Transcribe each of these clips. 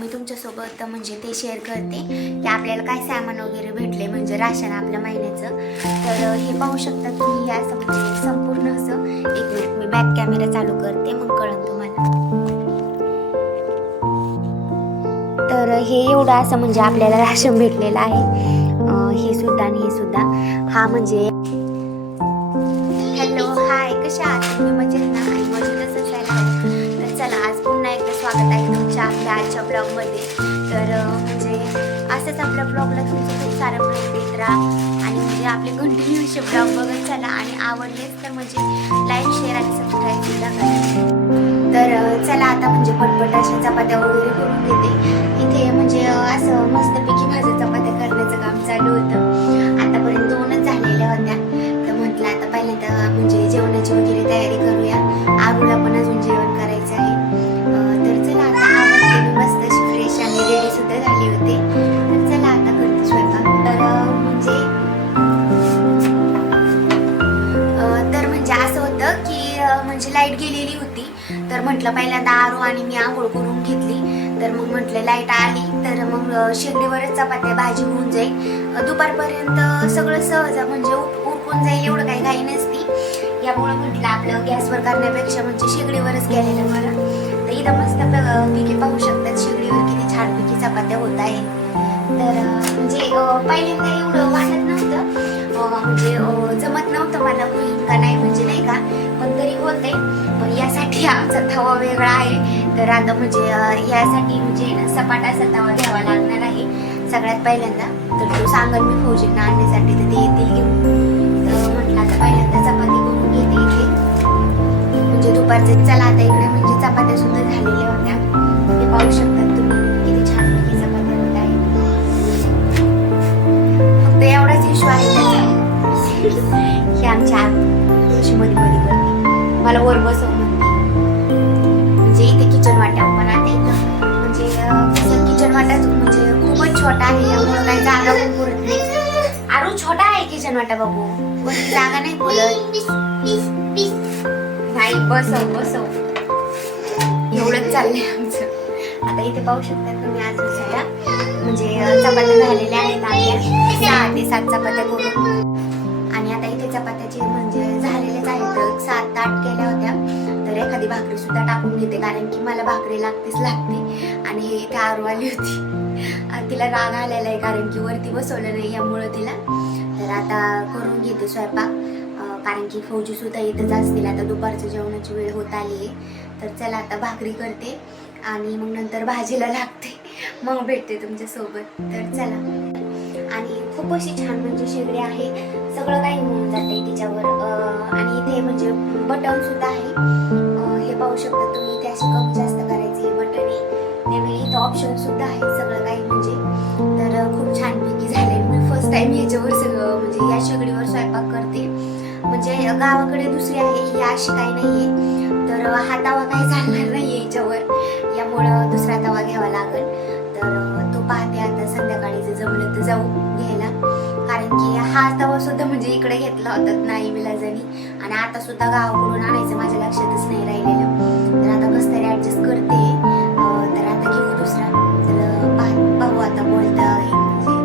मी तुमच्यासोबत म्हणजे ते शेअर करते की आपल्याला काय सामान वगैरे भेटले म्हणजे राशन आपल्या महिन्याचं. तर हे पाहू शकता तुम्ही, असं म्हणजे संपूर्ण असं. एक मिनिट मी बॅक कॅमेरा चालू करते, मग कळेल तुम्हाला. तर हे एवढं असं म्हणजे आपल्याला राशन भेटलेलं आहे. हे सुद्धा आणि हे सुद्धा. हा म्हणजे हॅलो हाय, कशा आहात तुम्ही? मजेत ना? आणि मजेतच असायला हवं. तर चला, आज पुन्हा एकदा स्वागत आहे तुमच्या आपल्या आजच्या ब्लॉगमध्ये. तर म्हणजे असंच आपल्या ब्लॉगला तुमचं खूप सारं प्रेम देत राहा आणि म्हणजे आपले कंटिन्यू असे ब्लॉग बघत चला. आणि आवडलेच तर म्हणजे लाईक, शेअर आणि सबस्क्राईब सुद्धा करा. तर चला, आता म्हणजे पटपट अशा चपात्या वगैरे करून घेते. इथे म्हणजे असं मस्तपैकी माझ्या चपात्या करण्याचं काम चालू होतं. आतापर्यंत 2च झालेल्या होत्या. तर म्हटलं आता पहिल्यांदा म्हणजे जेवणाची वगैरे तयारी करूया. आरूला पण अजून जेवण करायचं आहे. तर चला, आता आवडते मी मस्त अशी फ्रेश आणि रेडी सुद्धा झाली होते. तर चला, आता करते स्वयंपाक. तर म्हणजे असं होतं की म्हणजे लाईट गेलेली होती. तर म्हटलं पहिल्यांदा आरू आणि मी आंघोळ करून घेतली. तर मग म्हटलं लाईट आली तर मग शेगडीवरच चपात्या भाजी होऊन जाईल. दुपारपर्यंत सगळं सहज म्हणजे उरकून जाईल, एवढं काही घाई नसती. यामुळे म्हटलं आपलं गॅसवर करण्यापेक्षा म्हणजे शेगडीवरच केलेलं बरं. तर इथं मस्त पिके पाहू शकतात शेगडीवर किती छानपैकी चपात्या होत आहेत. तर म्हणजे पहिल्यांदा एवढं वाटत नव्हतं, म्हणजे जमत नव्हतं मला होईल का नाही म्हणजे नाही का, पण तरी होते. पण यासाठी आमचा तवा वेगळा आहे. तर आता म्हणजे यासाठी म्हणजे सपाट असा तवा घ्यावा लागणार आहे सगळ्यात पहिल्यांदा. तर तो सांगेल मी फौजींना आणण्यासाठी, तर ते येतील घेऊन. तर म्हटलं आता पहिल्यांदा चपाती करून घेते इथे. म्हणजे दुपारचे चला, आता इकडे म्हणजे चपात्या सुद्धा झालेल्या होत्या. हे पाहू शकतात तुम्ही किती छान पैकी चपात्या होत आहेत. फक्त एवढाच इश्यू आहे त्याचा, हे आमच्या अशी मध्ये मध्ये करते, मला वर बसव म्हणते. म्हणजे इथे किचन वाट्यावर, पण आता इथं म्हणजे किचन वाटा म्हणजे खूपच छोटा आहे, यामुळे काही जागा पण पुरत नाही. आरू छोटा आहे किचन वाटा बाबू, वरती जागा नाही पुरत. नाही, बसव बसव, एवढंच चाललंय आमचं. आता इथे पाहू शकता तुम्ही अजून सुद्धा म्हणजे चपात्या झालेल्या आहेत आपल्या 6 ते 7 चपात्या करून. आणि आता इथे चपात्याचे म्हणजे झालेलेच आहेत, 7-8 केल्या होत्या. तर एखादी भाकरी सुद्धा टाकून घेते, कारण की मला भाकरी लागते. आणि इथे आरू आली होती, तिला राग आलेला आहे कारण की वरती बसवलं नाही यामुळं तिला. तर आता करून घेते स्वयंपाक, कारण की फौजी सुद्धा इथंच असतील. आता दुपारचं जेवणाची वेळ होत आली आहे. तर चला, आता भाकरी करते आणि मग नंतर भाजीला लागते, मग भेटते तुमच्यासोबत. तर चला. आणि खूप अशी छान म्हणजे शेगडी आहे, सगळं काही होऊन जाते तिच्यावर. आणि इथे म्हणजे बटन सुद्धा आहे, हे पाहू शकता तुम्ही. इथे अशी कमी जास्त करायची बटन आहे, त्यावेळी इथं ऑप्शन सुद्धा आहे सगळं काही म्हणजे. तर खूप छानपैकी झाले. मी फर्स्ट टाइम याच्यावर सगळं म्हणजे या शेगडीवर स्वयंपाक करते. म्हणजे गावाकडे दुसरी आहे, ही अशी काही नाहीये. तर हा तवा काही चालणार नाहीये याच्यावर, यामुळं दुसरा तवा घ्यावा लागेल. तर तो पाहते आता, संध्याकाळी जर जमलं तर जाऊ घ्यायला, कारण की हा तवा सुद्धा म्हणजे इकडे घेतला होता नाही विलाजानी, आणि आता सुद्धा गावाकडून आणायचं माझ्या लक्षातच नाही राहिलेलं. तर आता कसं तरी ऍडजस्ट करते. तर आता घेऊ दुसरा. तर पाहू आता बोलता म्हणजे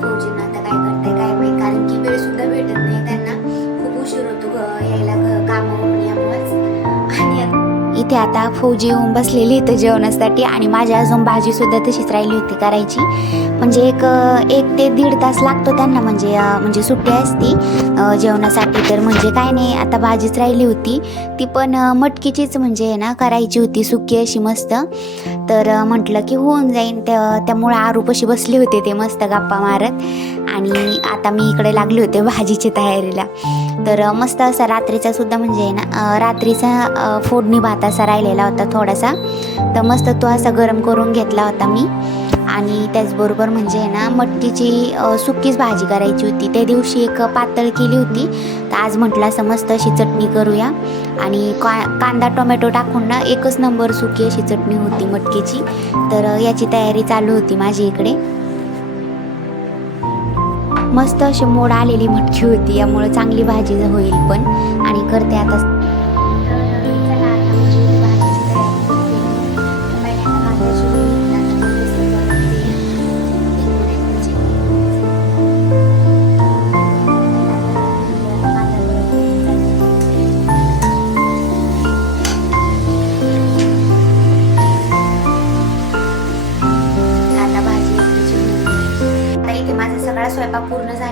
फौजींना आता काय करताय काय माहिती, कारण की वेळ सुद्धा भेटत नाही त्यांना, खूप उशीर होतो यायला कामावरून यामुळेच. आणि इथे आता फौजी येऊन बसलेली इथं जेवणासाठी, आणि माझ्या अजून भाजी सुद्धा तशीच राहिली होती करायची. म्हणजे एक ते 1.5 तास लागतो त्यांना, म्हणजे सुट्टी असती जेवणासाठी. तर म्हणजे काय नाही, आता भाजीच राहिली होती, ती पण मटकीचीच म्हणजे ना करायची होती, सुकी अशी मस्त. तर म्हटलं की होऊन जाईन. त्यामुळे आरूपाशी बसले होते ते मस्त गप्पा मारत, आणि आता मी इकडे लागले होते भाजीची तयारीला. तर मस्त असा रात्रीचा सुद्धा म्हणजे ना रात्रीचा फोडणी भात असा राहिलेला होता थोडासा, तर मस्त तो असा गरम करून घेतला होता मी. आणि त्याचबरोबर म्हणजे ना मटकीची सुकीच भाजी करायची होती. त्या दिवशी एक पातळ केली होती, तर आज म्हटलं असं मस्त अशी चटणी करूया. आणि कांदा टोमॅटो टाकून ना एकच नंबर सुकी अशी चटणी होती मटकीची. तर याची तयारी चालू होती माझी इकडे. मस्त अशी मोड आलेली मटकी होती, यामुळे चांगली भाजी होईल पण. आणि करते आता.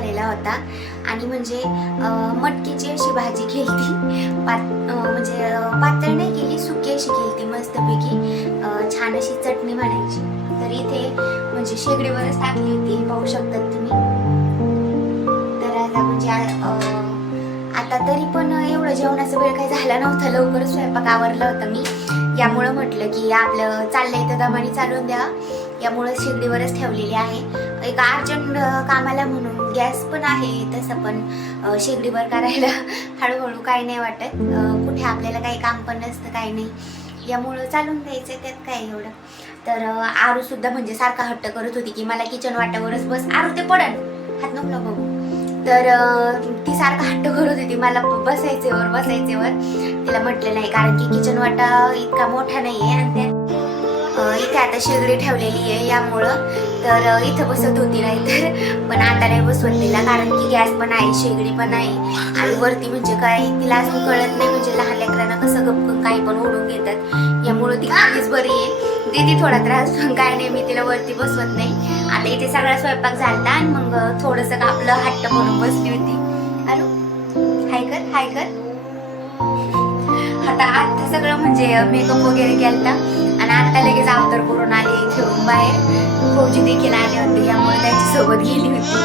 झालेला होता. आणि म्हणजे मटकीची अशी भाजी केली म्हणजे पातळ नाही केली, सुकी अशी केली मस्तपैकी, छान अशी चटणी म्हणायची. तर इथे म्हणजे शेगडीवरच टाकली होती, पाहू शकतात तुम्ही. तर आता म्हणजे आता तरी पण एवढं जेवणाचा वेळ काही झाला नव्हता, लवकरच स्वयंपाक आवरला होता मी. यामुळं म्हटलं की आपलं चाललंय तर दमाने चालून द्या, यामुळं शेगडीवरच ठेवलेली आहे. एक अर्जंट कामाला म्हणून गॅस पण आहे तसं, पण शेगडीवर करायला हळूहळू काही नाही वाटत. कुठे आपल्याला काही काम पण नसतं, काही नाही, यामुळं चालून द्यायचं, त्यात काय एवढं. तर आरू सुद्धा म्हणजे सारखा हट्ट करत होती की मला किचन वाट्यावरच बस, आरू ते पडन, हात नको बघू. तर ती सारखं हट्ट करत होती मला बसायचे वर. तिला म्हटलं नाही, कारण की किचन वाटा इतका मोठा नाहीये आणि त्या इथे आता शेगडी ठेवलेली आहे यामुळं. तर इथं बसत होती, नाही तर पण आता नाही बसवत तिला, कारण की गॅस पण आहे, शेगडी पण आहे आणि वरती म्हणजे काय तिला अजून कळत नाही, म्हणजे लहान लेकरांना कसं गपकन काही पण ओढून घेतात, यामुळं ती खालीच बरी आहे. ती थोडा त्रास, पण काय नाही, मी तिला वरती बसवत नाही. आता इथे सगळा स्वयंपाक झाला आणि मग थोडंसं आपलं हट्ट म्हणून बसली होती. हॅलो, हाय कर. आता सगळं म्हणजे मेकअप वगैरे केलता आणि आता लगेच अवतार करून आले खेळून बाहेर. फौजी देखील आले होते, यामुळे त्यांच्यासोबत गेली होती.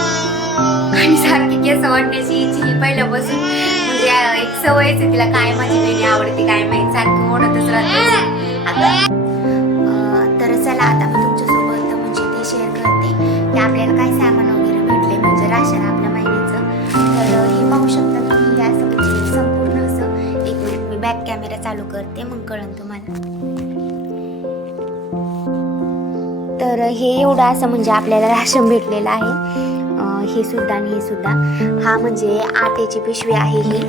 आणि सारखी केस वाटण्याची हिची पहिल्यापासून म्हणजे एक सवयच आहे तिला, काय माझी बहिणी आवडते काय माहिती, सारखी ओढतच राहते. तर चला आता मी तुमच्यासोबत म्हणजे ते शेअर करते की आपल्याला काय सामान वगैरे भेटले, म्हणजे राशन आपल्या महिन्याचं. तर हे पाहू शकता तुम्ही, असं म्हणजे संपूर्ण असं. एक मिनिट, मी बॅक कॅमेरा चालू करते, मग कळन तुम्हाला. तर हे एवढं असं म्हणजे आपल्याला राशन भेटलेलं आहे. हे सुद्धा आणि हे सुद्धा. हा म्हणजे आट्याची पिशवी आहे ही.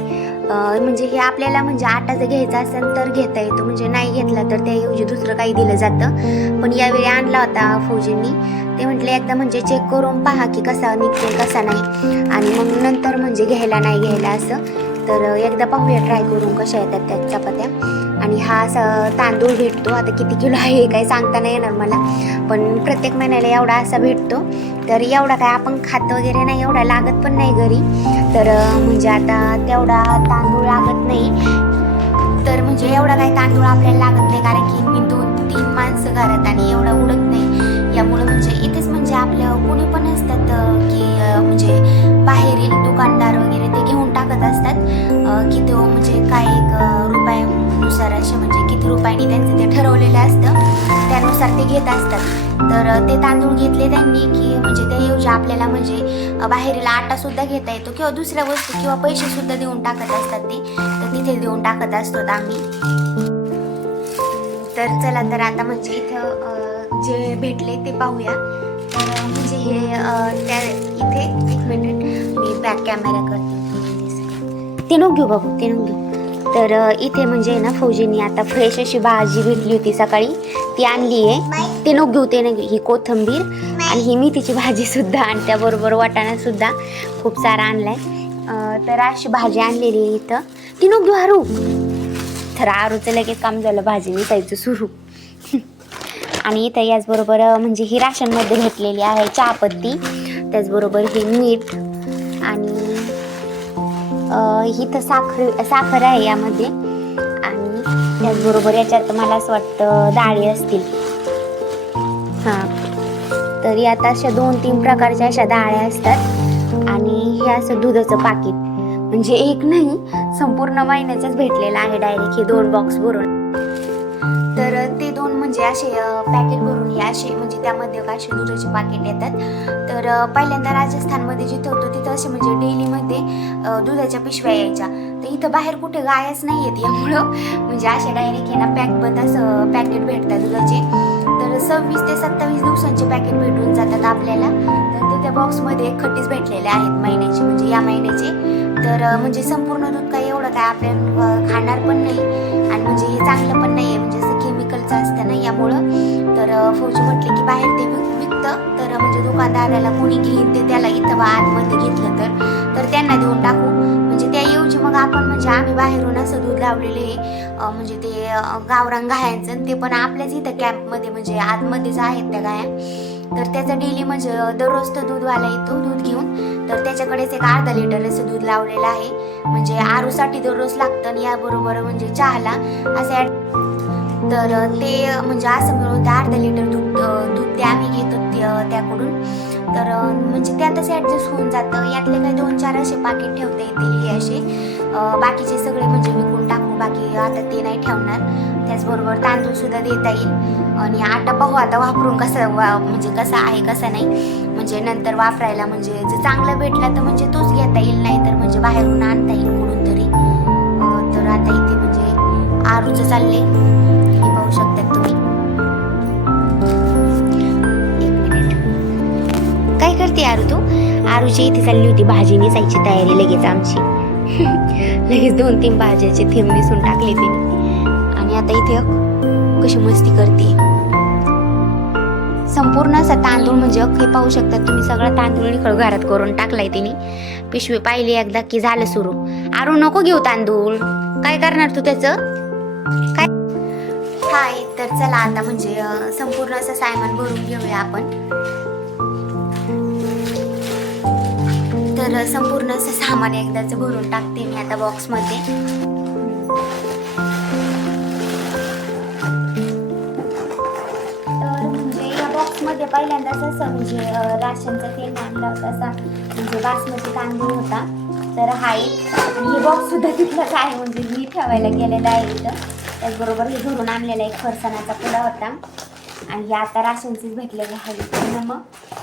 म्हणजे हे आपल्याला म्हणजे आटा जर घ्यायचा असेल तर घेता येतो, म्हणजे नाही घेतला तर त्याऐवजी दुसरं काही दिलं जातं. पण यावेळी आणला होता फौजींनी, ते म्हटले एकदा म्हणजे चेक करून पहा की कसा निघतो कसा नाही, आणि मग नंतर म्हणजे घ्यायला नाही घ्यायला असं. तर एकदा पाहूया ट्राय करून कशा येतात त्या चपात्या. आणि हा असा तांदूळ भेटतो, आता किती किलो आहे काही सांगता नाही येणार मला, पण प्रत्येक महिन्याला एवढा असा भेटतो. तर एवढा काय आपण खात वगैरे नाही, एवढा लागत पण नाही घरी. तर म्हणजे आता तेवढा तांदूळ लागत नाही, तर म्हणजे एवढा काही तांदूळ आपल्याला लागत नाही, कारण की मी 2-3 माणसं घरात आणि एवढा उडत नाही. यामुळं म्हणजे इथेच म्हणजे आपलं कोणी पण असतात की म्हणजे बाहेरील दुकानदार वगैरे ते घेऊन टाकत असतात की तो म्हणजे काय एक रुपयानुसार असे म्हणजे किती रुपयांनी त्यांचं ते ठरवलेलं असतं, त्यानुसार ते घेत असतात. तर ते तांदूळ घेतले त्यांनी की म्हणजे त्याऐवजी आपल्याला म्हणजे बाहेरील आटा सुद्धा घेता येतो, किंवा दुसऱ्या वस्तू किंवा पैसे सुद्धा देऊन टाकत असतात ते, तर तिथे देऊन टाकत असतो आम्ही. तर चला, तर आता म्हणजे इथं जे भेटले ते पाहूया. तर म्हणजे हे त्या इथे एक मिनिट मी बॅक कॅमेरा करते, ते नको घेऊ बाबू, ते नको घेऊ. तर इथे म्हणजे ना फौजींनी आता फ्रेश अशी भाजी भेटली होती सकाळी, ती आणली आहे. ते नको घेऊ, ते नाही, ही कोथिंबीर आणि ही मेथीची भाजी सुद्धा, आणि त्याबरोबर वाटाणा सुद्धा खूप सारा आणलाय. तर अशी भाजी आणलेली आहे इथं, ती नको घेऊ आरू. तर आरूचं लगेच काम झालं, भाजी निसायचं सुरू. आणि इथं याचबरोबर म्हणजे ही राशनमध्ये भेटलेली आहे चहापत्ती, त्याचबरोबर हे मीठ, आणि इथं साखर आहे यामध्ये, आणि त्याचबरोबर याच्यात मला असं वाटतं डाळी असतील. हां, तर यात अशा 2-3 प्रकारच्या अशा डाळ्या असतात, आणि हे असं दुधाचं पाकिट, म्हणजे एक नाही संपूर्ण महिन्याचाच भेटलेला आहे डायरेक्ट हे 2 बॉक्स भरून. तर ते 2 म्हणजे असे पॅकेट भरून हे असे म्हणजे त्यामध्ये असे दुधाचे पाकिट येतात. तर पहिल्यांदा राजस्थानमध्ये जिथं होतो तिथं असे म्हणजे डेलीमध्ये दुधाच्या पिशव्या यायच्या, तर इथं बाहेर कुठे गायच नाही आहेत, यामुळं म्हणजे असे डायरेक्ट आहे ना पॅकबंद असं पॅकेट भेटतात दुधाचे. तर 26 ते 27 दिवसांचे पॅकेट भेटून जातात आपल्याला. तर ते त्या बॉक्समध्ये खट्टीच भेटलेले आहेत महिन्याचे, म्हणजे या महिन्याचे. तर म्हणजे संपूर्ण दूध काही एवढं काय आपण खाणार पण नाही, आणि म्हणजे हे चांगलं पण नाही आहे, म्हणजे असं केमिकलचं असतं ना यामुळं. तर फौजी म्हटले की बाहेर ते विकतं, तर म्हणजे दुकानदाराला कोणी घेईन ते त्याला इथं आतमध्ये घेतलं तर त्यांना देऊन टाकू, म्हणजे त्याऐवजी मग आपण म्हणजे आम्ही बाहेरून असं दूध लावलेले आहे, म्हणजे ते गावरान गायांचं, ते पण आपल्याच इथं कॅम्पमध्ये म्हणजे आतमध्येच आहेत त्या गाया. तर त्याचा डेली म्हणजे दररोज तर दूधवाला येतो दूध घेऊन, तर त्याच्याकडेच एक अर्धा लिटर असं दूध लावलेलं आहे. म्हणजे आरूसाठी दररोज लागतं आणि याबरोबर म्हणजे चहाला असं ॲड. तर ते म्हणजे असं मिळून ते अर्धा लिटर दूध ते आम्ही घेतो त्याकडून. तर म्हणजे त्यातच ॲडजस्ट होऊन जातं. यातले काही 2-4 असे पाकिट ठेवता येतील हे असे. बाकीचे सगळे म्हणजे विकून टाकू, बाकी आता ते नाही ठेवणार. त्याचबरोबर तांदूळ सुद्धा देता येईल आणि आटा पाहू आता वापरून म्हणजे कसा आहे कसा नाही. म्हणजे नंतर वापरायला म्हणजे जर चांगला भेटला तर म्हणजे तोच घेता येईल, नाही तर म्हणजे बाहेरून आणता येईल कुठून तरी. तर आता इथे म्हणजे आरूचं चालले, हे पाहू शकतात तुम्ही. काय करते आरू तू? आरूची इथे चालली होती भाजी नेसायची तयारी लगेच आमची. लगेच 2-3 भाज्याचे थेंब नेसून टाकले तिने आणि आता इथे कशी मस्ती करते. संपूर्ण असा तांदूळ म्हणजे हे पाहू शकता तुम्ही, सगळा तांदूळ घरात करून टाकलाय तिने. पिशवी पाहिली एकदा की झालं सुरू. आरू नको घेऊ तांदूळ, काय करणार तू त्याचं काय? हाय, तर चला आता म्हणजे संपूर्ण असं सामान भरून घेऊया आपण. तर संपूर्ण असं सामान एकदाच भरून टाकते मी आता बॉक्समध्ये. तर म्हणजे या बॉक्समध्ये पहिल्यांदाच असं म्हणजे राशनचं तेल आणलं होतं, असा म्हणजे बासमती तांदूळ होता. तर हाय, आणि हे बॉक्स सुद्धा तिथलंच आहे, म्हणजे मी ठेवायला गेलेलं आहे इथं. त्याचबरोबर हे घरून आणलेला एक फरसाणाचा पुडा होता आणि हे आता राशनचीच भेटलेलं आहे. तर मग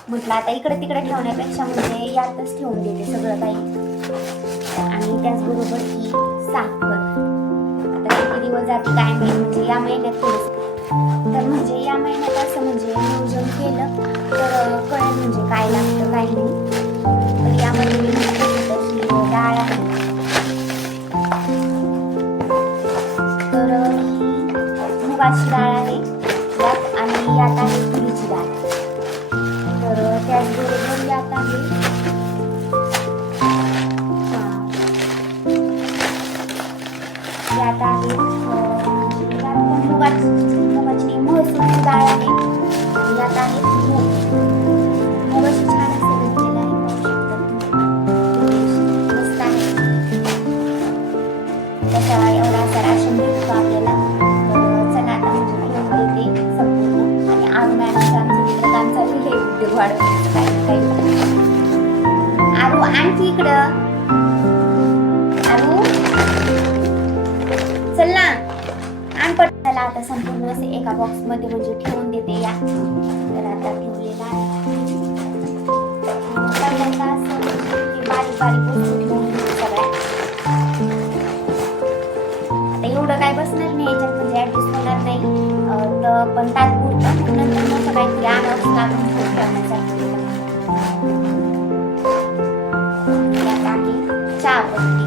म्हटलं आता इकडे तिकडे ठेवण्यापेक्षा म्हणजे यातच ठेवून देते सगळं काही. आणि त्याचबरोबर ही साखर आता किती दिवस जाते काय माहिती, म्हणजे या महिन्यात थोडंसं. तर म्हणजे या महिन्यात असं म्हणजे नियोजन केलं तर कळेल म्हणजे काय लागतं काय नाही. तर यामध्ये मी तशी डाळ आहे. तर मुगाची डाळ आहे यात आणि यात आहे तुरीची डाळ. तर त्याचबरोबर यात आहे यात आहे मुगाची मसूरची डाळ आहे आणि यात आहे मूग अशी छान असं घेतलेलं आहे, मस्त आहे. त्याचा एवढा असा राशन भेटतो आपल्याला. चला आता म्हणजे ठेवून देते संपूर्ण. आणि आरू मॅडमचं आमचं तिकडं काम चाललेलं आहे उद्योग वाढवण्याचं काही आरू आणखी इकडं. आरू चल ना, आण पट. त्याला आता संपूर्ण असे एका बॉक्समध्ये म्हणजे ठेवून देते या. तर आता ठेवलेला आहे पहिल्यांदा असं बारीक बारीक वस्तू ठेवून घेऊ सगळ्या. आता एवढं काय बसणार नाही याच्यात, म्हणजे ऍडजस्ट होणार नाही. तर पण तात्पुरतं मग नंतर मोठं काहीतरी आणावंच लागून ठेवण्यासाठी. यात आहे चहापत्ती,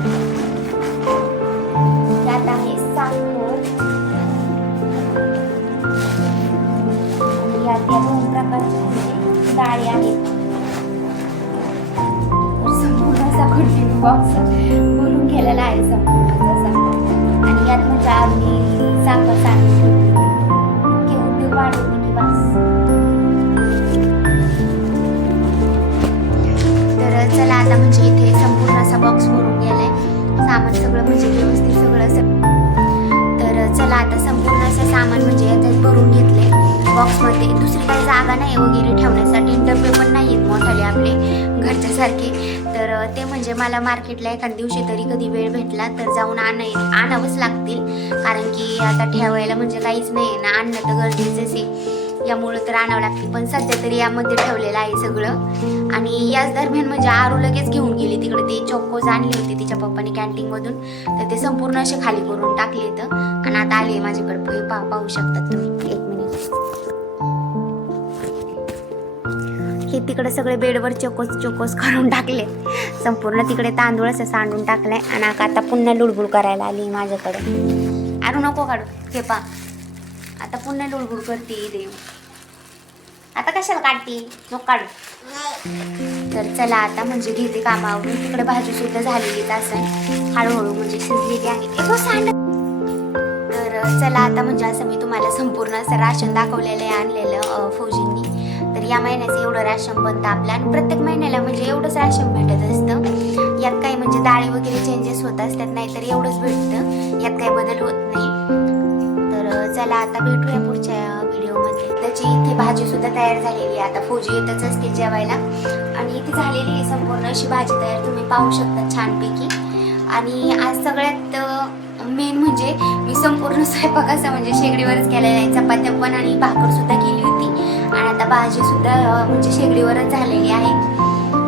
यात आहे साखर, आणि यात या 2 प्रकारच्या डाळी आहेत. संपूर्ण असा कंटिन्यू बॉक्स भरून गेलेला आहे संपूर्ण असा. आणि यात म्हणजे आम्ही साखर सांगितली इतके उद्योग वाढवते की बस. तर चला आता म्हणजे इथे संपूर्ण असा बॉक्स भरून गेलाय सामान सगळं, म्हणजे व्यवस्थित सगळं. तर चला आता संपूर्ण असं सामान म्हणजे याच्यात भरून घेतले बॉक्समध्ये. दुसरी काही जागा नाही वगैरे ठेवण्यासाठी, डबे पण नाही आहेत मोठाले आपले घरच्यासारखे. तर ते म्हणजे मला मार्केटला एखाद्या दिवशी तरी कधी वेळ भेटला तर जाऊन आणावंच लागतील, कारण की आता ठेवायला म्हणजे काहीच नाही ना, आणणं तर गरजेचंच आहे. यामुळं तर आणावं लागते. पण सध्या तरी यामध्ये ठेवलेलं आहे सगळं. आणि याच दरम्यान म्हणजे आरू लगेच घेऊन गेली तिकडे. ते चोकोज आणले होते तिच्या पप्पाने कॅन्टीनमधून, तर ते संपूर्ण असे खाली करून टाकले तर. आणि आता आले माझ्याकडे, पाहू शकतात तुम्ही. 1 मिनिट. हे तिकडे सगळे बेडवर चोकोस करून टाकले संपूर्ण. तिकडे तांदूळ असं सांडून टाकलाय आणि आता पुन्हा लुडबुड करायला आली माझ्याकडे. आरू नको काढू, हे पा आता पुन्हा लुडबुड करते देव. आता कशाला काढते, नको काढू. तर चला आता म्हणजे घेते कामावरून. तिकडे भाजी सुद्धा झालेलीच असं हळूहळू म्हणजे शिजलेली आहे. तर चला आता म्हणजे असं मी तुम्हाला संपूर्ण असं राशन दाखवलेलं आहे आणलेलं फौजींनी. तर तर या महिन्याचं एवढं राशन बनतं आपलं आणि प्रत्येक महिन्याला म्हणजे एवढंच राशन भेटत असतं. यात काही म्हणजे डाळी वगैरे चेंजेस होत असतात, नाही तर एवढंच भेटतं, यात काही बदल होत नाही. तर चला आता भेटूया पुढच्या व्हिडिओमध्ये. त्याची इथे भाजी सुद्धा तयार झालेली आहे. आता फौजी येतच असते जेवायला आणि इथे झालेली आहे संपूर्ण अशी भाजी तयार, तुम्ही पाहू शकता छानपैकी. आणि आज सगळ्यात मेन म्हणजे मी संपूर्ण स्वयंपाक असा म्हणजे शेगडीवरच केलेला आहे. चपात्या पण आणि भाकर सुद्धा केली होती आणि आता भाजी सुद्धा म्हणजे शेगडीवरच झालेली आहे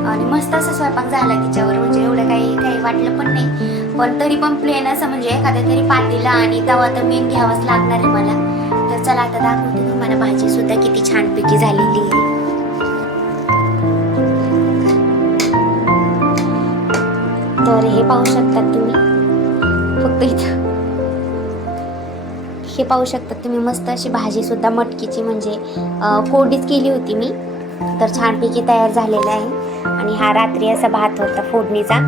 आणि मस्त असा स्वयंपाक झाला तिच्यावर, म्हणजे एवढं काही वाटलं पण नाही. पण तरी पण प्लेन असं म्हणजे एखाद्या तरी पातेला आणि तवा तर मेन घ्यावाच लागणार आहे मला. तर चला आता दाखवते तुम्हाला भाजी सुद्धा किती छानपैकी झालेली आहे. तर हे पाहू शकतात तुम्ही, फक्त इथं हे पाहू शकतात तुम्ही, मस्त अशी भाजी सुद्धा मटकीची म्हणजे कोरडीच केली होती मी, तर छानपैकी तयार झालेला आहे. आणि हा रात्री असा भात होता फोडणीचा,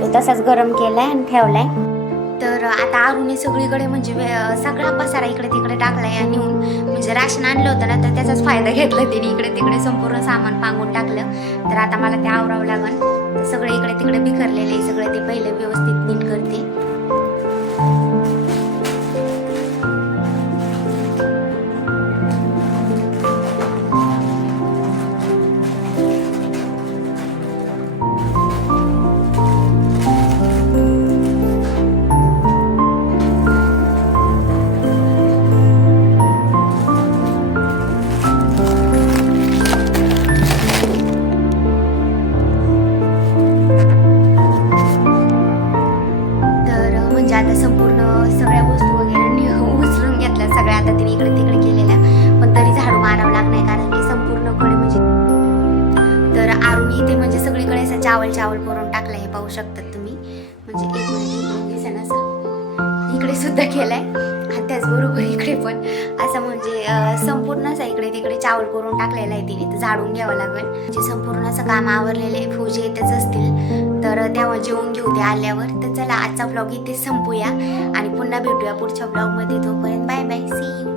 तो तसाच गरम केलाय आणि ठेवलाय. तर आता आरुने सगळीकडे म्हणजे सगळा पसारा इकडे तिकडे टाकलाय आणि म्हणजे राशन आणलं होतं ना, तर त्याचाच फायदा घेतला तिने, इकडे तिकडे संपूर्ण सामान पांगून टाकलं. तर आता मला ते आवरावं लागेल. तर सगळे इकडे तिकडे बिखरलेले आहे सगळे, ते पहिले व्यवस्थित नीट करते. आता संपूर्ण सगळ्या वस्तू वगैरे उचलून घेतल्या सगळ्या, आता तिने इकडे तिकडे केलेल्या, पण तरी झाडू मारावं लागणार कारण की संपूर्णकडे म्हणजे. तर आरुनी इथे म्हणजे सगळीकडे असं चावल करून टाकलं, हे पाहू शकतात तुम्ही. म्हणजे एक मिनिट दिसेल असं इकडे सुद्धा केलाय आणि त्याचबरोबर इकडे पण असं म्हणजे संपूर्ण असं इकडे तिकडे चावल करून टाकलेलं आहे तिने. तर झाडून घ्यावं लागेल, म्हणजे संपूर्ण असं काम आवरलेलं आहे. फौजी येतच असतील तर तेव्हा जेवून घेऊ ते आल्यावर. तर चला आजचा ब्लॉग इथे संपूया आणि पुन्हा भेटूया पुढच्या ब्लॉगमध्ये. तोपर्यंत बाय बाय, सी यू.